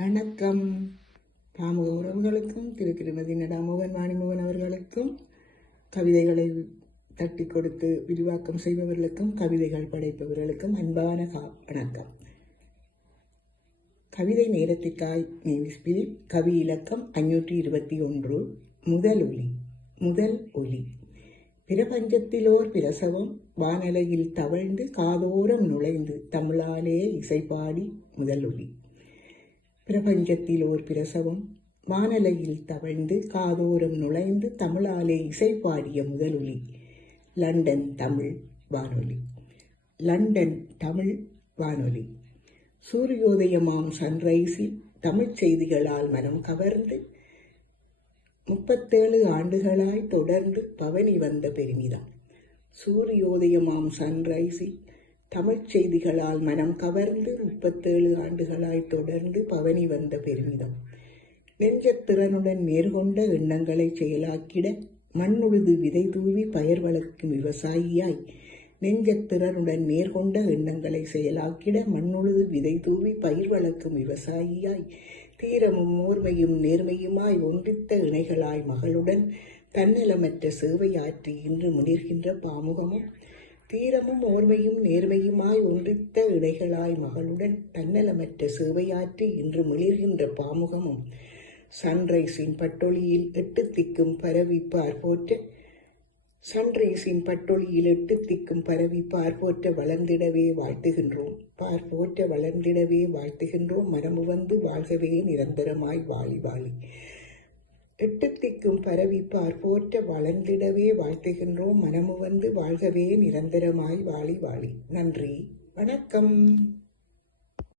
வணக்கம். பாமுக உறவுகளுக்கும் திருமதி நடாமோகன் வாணிமோகன் அவர்களுக்கும் கவிதைகளை தட்டி கொடுத்து விரிவாக்கம் செய்பவர்களுக்கும் கவிதைகள் படைப்பவர்களுக்கும் அன்பான வணக்கம். கவிதை நேரத்திற்காய் பிலிப். கவி இலக்கம் 521. முதல் ஒலி. பிரபஞ்சத்திலோர் பிரசவம் வானலையில் தவழ்ந்து காதோரம் நுழைந்து தமிழாலே இசைப்பாடி முதல் ஒலி. பிரபஞ்சத்தில் ஓர் பிரசவம் வானலையில் தவழ்ந்து காதோரம் நுழைந்து தமிழாலே இசைப்பாடிய முதலொலி. லண்டன் தமிழ் வானொலி. லண்டன் தமிழ் வானொலி. சூரியோதயமாம் சன்ரைஸில் தமிழ் செய்திகளால் மனம் கவர்ந்து 37 ஆண்டுகளாய் தொடர்ந்து பவனி வந்த பெருமிதம். சூரியோதயமாம் சன்ரைஸில் தமிழ் செய்திகளால் மனம் கவர்ந்து 37 ஆண்டுகளாய் தொடர்ந்து பவனி வந்த பெருமிதம். நெஞ்சத்திறனுடன் நேர்கொண்ட எண்ணங்களை செயலாக்கிட மண்ணுழுது விதை தூவி பயிர் வளர்க்கும் விவசாயியாய். நெஞ்சத்திறனுடன் நேர்கொண்ட எண்ணங்களை செயலாக்கிட மண்ணுழுது விதை தூவி பயிர் வளர்க்கும் விவசாயியாய். தீரமும் ஓர்மையும் நேர்மையுமாய் ஒன்றித்த இணைகளாய் மகளுடன் தன்னலமற்ற சேவையாற்றி இன்று முனிர்கின்ற பாமுகமும். தீரமும் ஓர்மையும் நேர்மையுமாய் ஒன்றித்த இடைகளாய் மகளுடன் தன்னலமற்ற சேவையாற்றி இன்று முளிர்கின்ற பாமுகமும். சன்ரைஸின் பட்டொளியில் 8 திக்கும் பரவி பார்போற்ற சன்ரைஸின் பட்டொளியில் 8 திக்கும் பரவி பார்போற்ற வளர்ந்திடவே வாழ்த்துகின்றோம். பார்போற்ற வளர்ந்திடவே வாழ்த்துகின்றோம். மனமு வந்து வாழ்கவே நிரந்தரமாய் வாழி வாழி. 8 திக்கும் பரவி பார்போற்ற வளர்ந்திடவே வாழ்த்துகின்றோம். மனமு வந்து வாழ்கவே நிரந்தரமாய் வாழி வாழி. நன்றி, வணக்கம்.